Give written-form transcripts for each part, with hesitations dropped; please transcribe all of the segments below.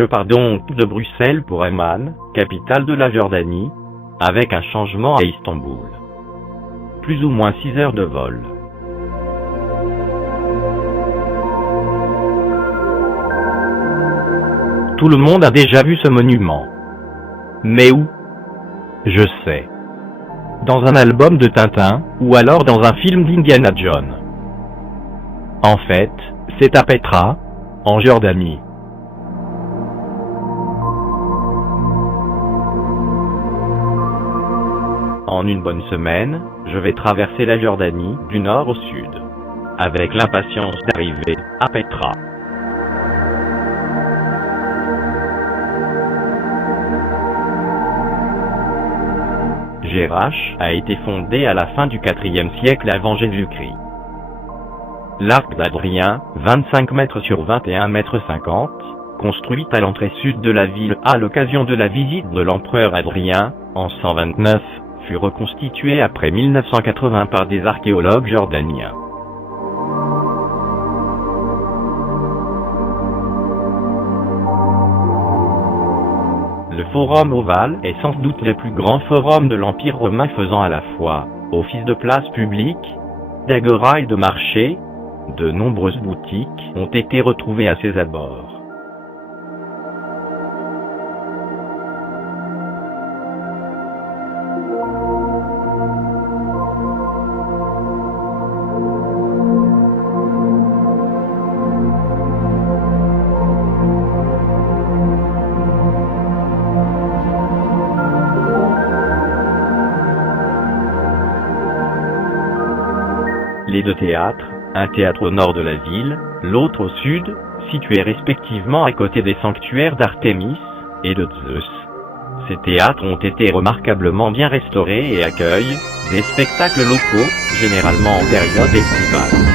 Je pars donc de Bruxelles pour Amman, capitale de la Jordanie, avec un changement à Istanbul. Plus ou moins 6 heures de vol. Tout le monde a déjà vu ce monument. Mais où? Je sais. Dans un album de Tintin, ou alors dans un film d'Indiana Jones. En fait, c'est à Petra, en Jordanie. En une bonne semaine, je vais traverser la Jordanie du nord au sud, avec l'impatience d'arriver à Petra. Jerash a été fondée à la fin du IVe siècle avant Jésus-Christ. L'arc d'Adrien, 25 mètres sur 21 mètres 50, construit à l'entrée sud de la ville à l'occasion de la visite de l'empereur Adrien, en 129, fut reconstitué après 1980 par des archéologues jordaniens. Le forum ovale est sans doute le plus grand forum de l'Empire romain faisant à la fois office de place publique, d'agora et de marché. De nombreuses boutiques ont été retrouvées à ses abords. Les deux théâtres, un théâtre au nord de la ville, l'autre au sud, situés respectivement à côté des sanctuaires d'Artémis et de Zeus. Ces théâtres ont été remarquablement bien restaurés et accueillent des spectacles locaux, généralement en période estivale.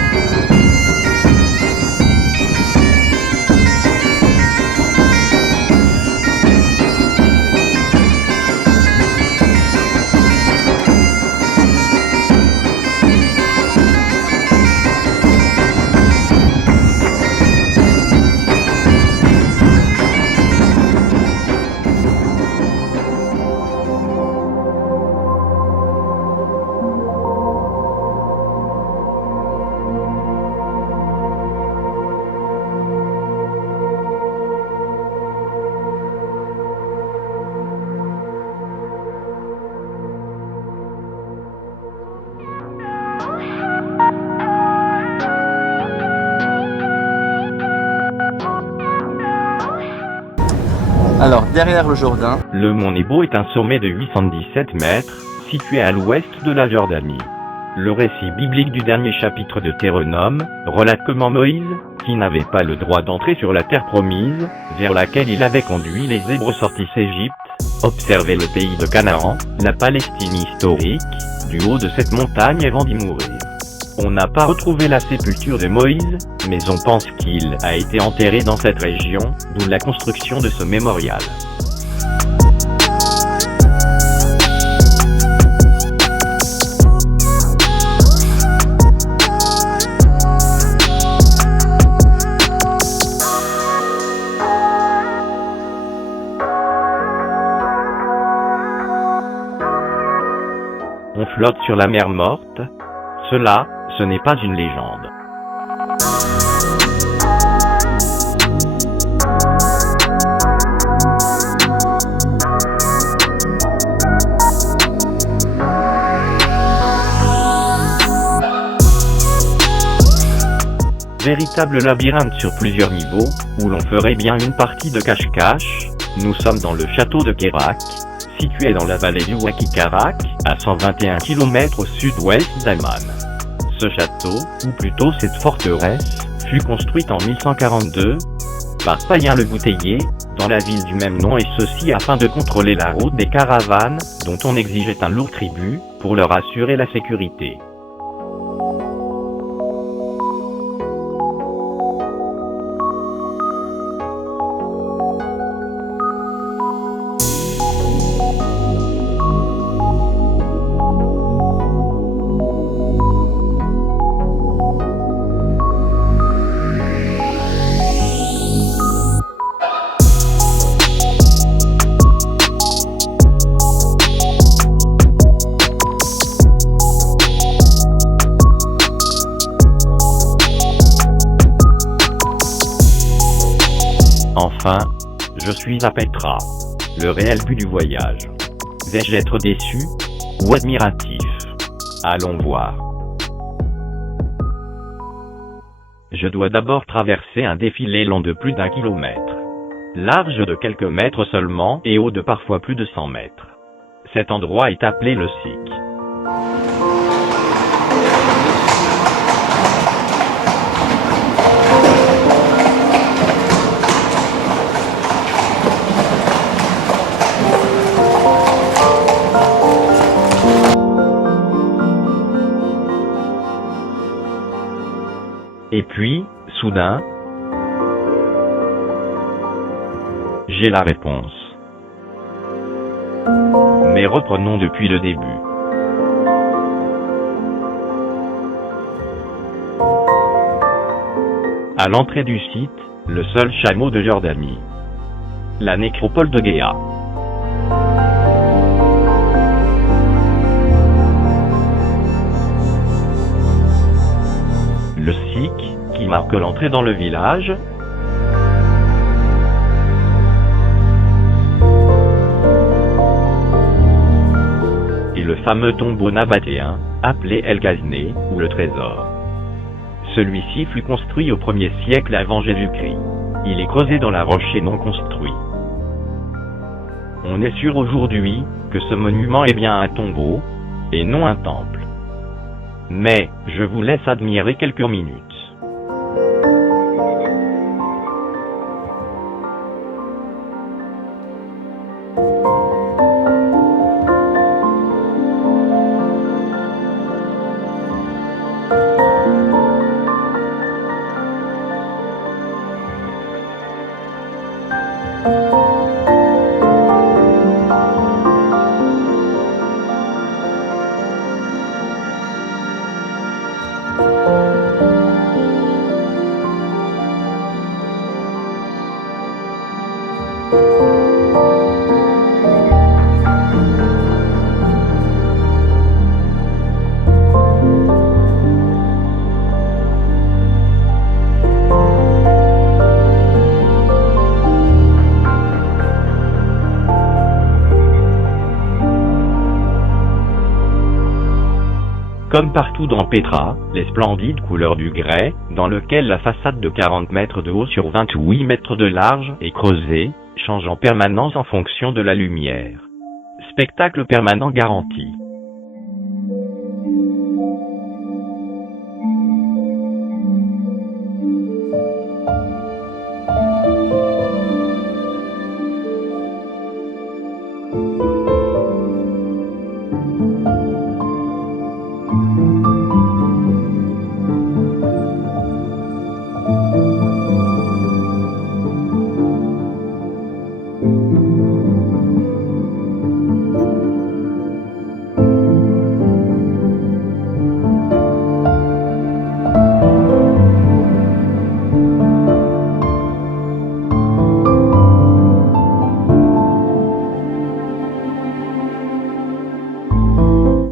Alors, derrière le Jourdain, le mont Nebo est un sommet de 817 mètres, situé à l'ouest de la Jordanie. Le récit biblique du dernier chapitre de Deutéronome relate comment Moïse, qui n'avait pas le droit d'entrer sur la terre promise, vers laquelle il avait conduit les Hébreux sortis d'Égypte, observait le pays de Canaan, la Palestine historique, du haut de cette montagne avant d'y mourir. On n'a pas retrouvé la sépulture de Moïse, mais on pense qu'il a été enterré dans cette région, d'où la construction de ce mémorial. On flotte sur la mer Morte. Cela, ce n'est pas une légende. Véritable labyrinthe sur plusieurs niveaux, où l'on ferait bien une partie de cache-cache, nous sommes dans le château de Kerak, situé dans la vallée du Wadi Karak, à 121 km au sud-ouest d'Amman. Ce château, ou plutôt cette forteresse, fut construite en 1142 par Païen le Bouteiller, dans la ville du même nom, et ceci afin de contrôler la route des caravanes, dont on exigeait un lourd tribut, pour leur assurer la sécurité. enfin, je suis à Petra. Le réel but du voyage. Vais-je être déçu ou admiratif? Allons voir. Je dois d'abord traverser un défilé long de plus d'1 kilomètre. Large de quelques mètres seulement et haut de parfois plus de 100 mètres. Cet endroit est appelé le Siq. Et puis, soudain, j'ai la réponse. Mais reprenons depuis le début. À l'entrée du site, le seul chameau de Jordanie. La nécropole de Géa. Le Siq, qui marque l'entrée dans le village, et le fameux tombeau nabatéen, appelé El Ghazné, ou le trésor. Celui-ci fut construit au 1er siècle avant Jésus-Christ. Il est creusé dans la roche et non construit. On est sûr aujourd'hui que ce monument est bien un tombeau, et non un temple. Mais, je vous laisse admirer quelques minutes. Comme partout dans Petra, les splendides couleurs du grès, dans lequel la façade de 40 mètres de haut sur 28 mètres de large est creusée, change en permanence en fonction de la lumière. Spectacle permanent garanti.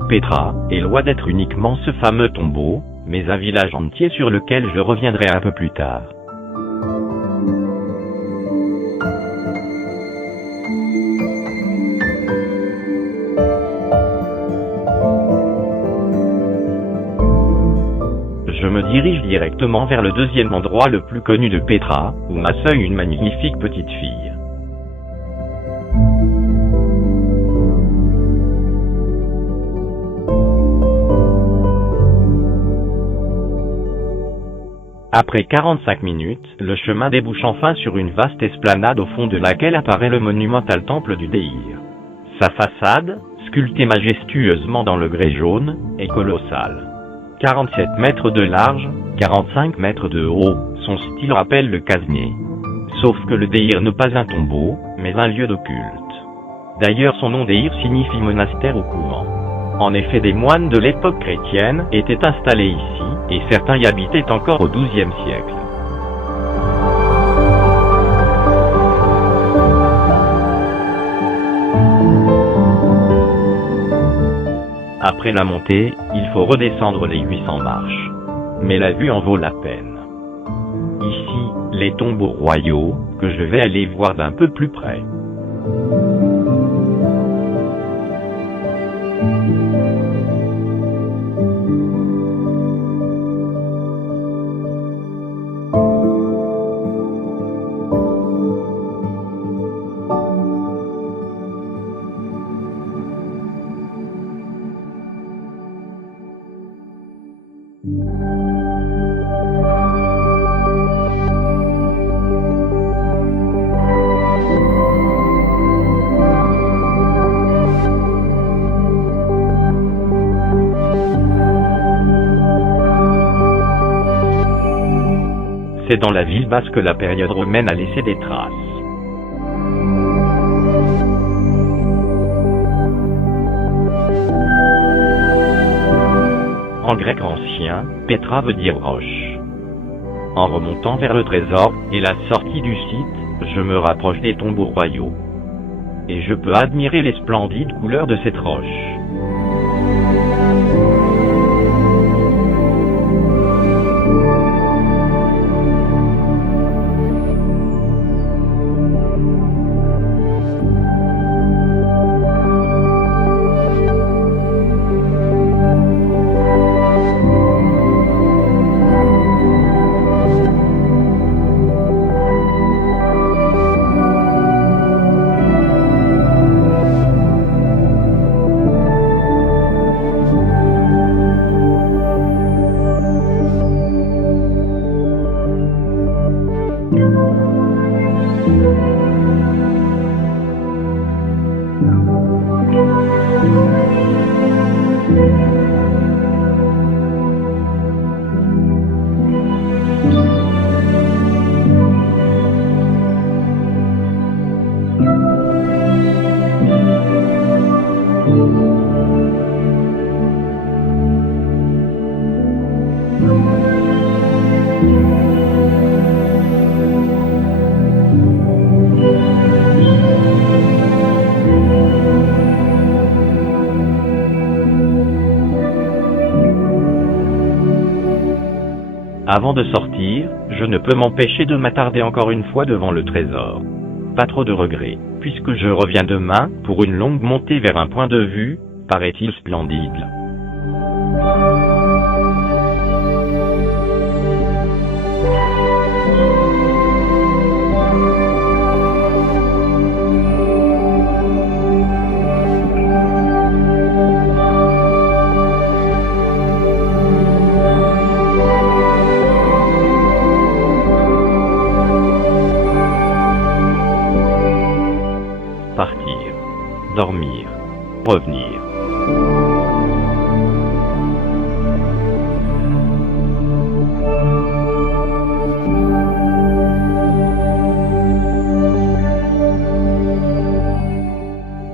Petra est loin d'être uniquement ce fameux tombeau, mais un village entier sur lequel je reviendrai un peu plus tard. Je me dirige directement vers le deuxième endroit le plus connu de Petra, où m'accueille une magnifique petite fille. Après 45 minutes, le chemin débouche enfin sur une vaste esplanade au fond de laquelle apparaît le monumental temple du Déir. Sa façade, sculptée majestueusement dans le grès jaune, est colossale. 47 mètres de large, 45 mètres de haut, son style rappelle le Ghazné. Sauf que le Déir n'est pas un tombeau, mais un lieu d'occulte. D'ailleurs son nom Déir signifie monastère ou couvent. En effet, des moines de l'époque chrétienne étaient installés ici, et certains y habitaient encore au XIIe siècle. Après la montée, il faut redescendre les 800 marches. Mais la vue en vaut la peine. Ici, les tombeaux royaux, que je vais aller voir d'un peu plus près. C'est dans la ville basse que la période romaine a laissé des traces. En grec ancien, Petra veut dire roche. En remontant vers le trésor et la sortie du site, je me rapproche des tombeaux royaux. Et je peux admirer les splendides couleurs de cette roche. Avant de sortir, je ne peux m'empêcher de m'attarder encore une fois devant le trésor. Pas trop de regrets, puisque je reviens demain pour une longue montée vers un point de vue, paraît-il splendide. Partir, dormir, revenir.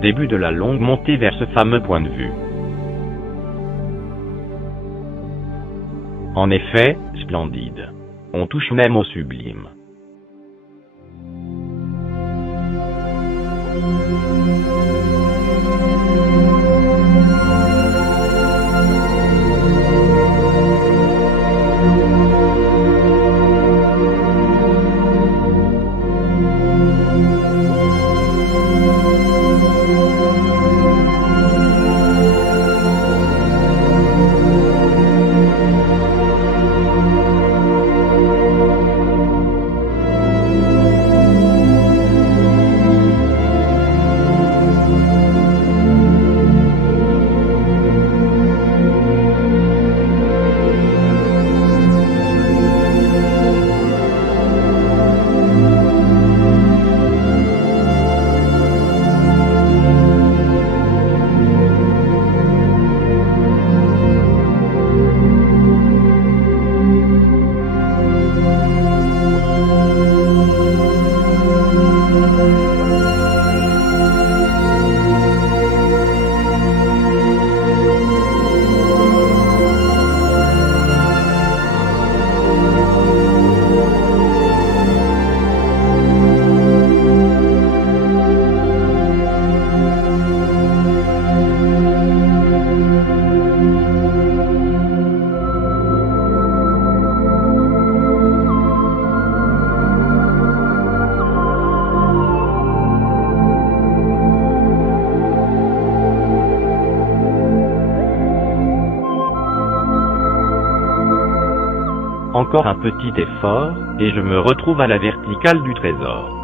Début de la longue montée vers ce fameux point de vue. En effet, splendide. On touche même au sublime. Encore un petit effort, et je me retrouve à la verticale du trésor.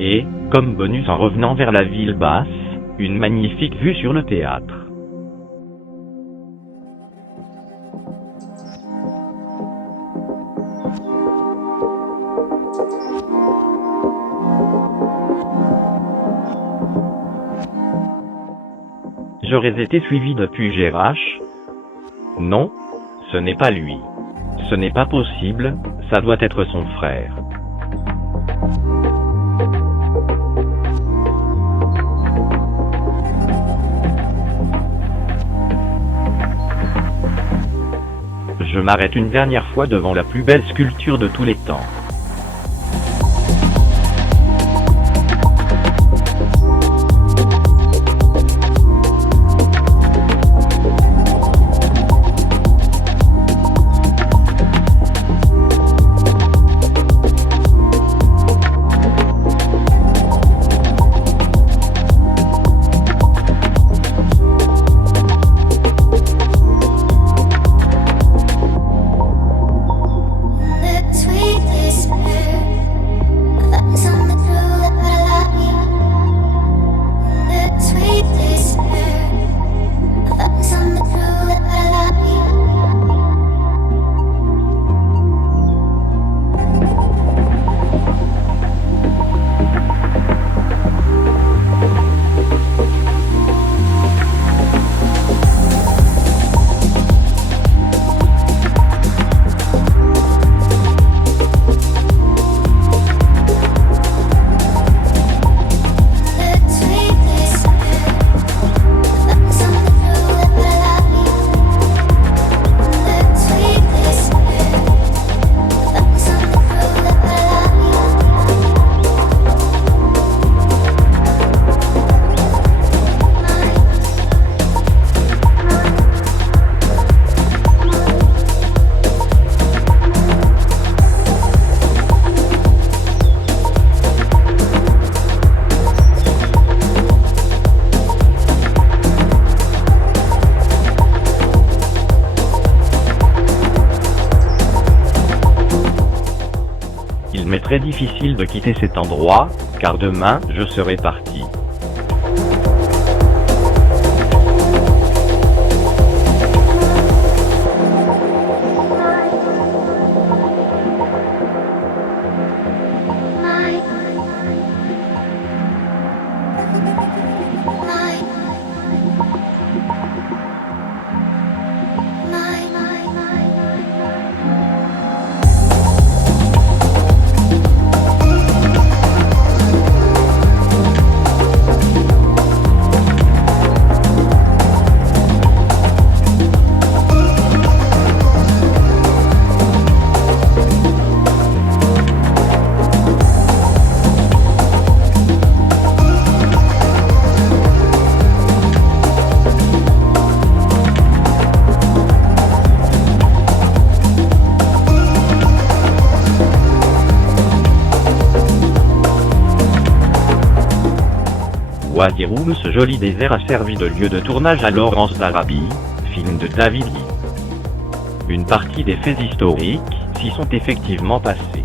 Et, comme bonus en revenant vers la ville basse, une magnifique vue sur le théâtre. J'aurais été suivi depuis Gérache. Non, ce n'est pas lui. Ce n'est pas possible, ça doit être son frère. Je m'arrête une dernière fois devant la plus belle sculpture de tous les temps. Il m'est très difficile de quitter cet endroit, car demain, je serai parti. Wadi Rum, ce joli désert a servi de lieu de tournage à Lawrence d'Arabie, film de David Lee. Une partie des faits historiques s'y sont effectivement passés.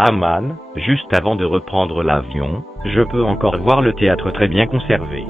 à Amman, juste avant de reprendre l'avion, je peux encore voir le théâtre très bien conservé.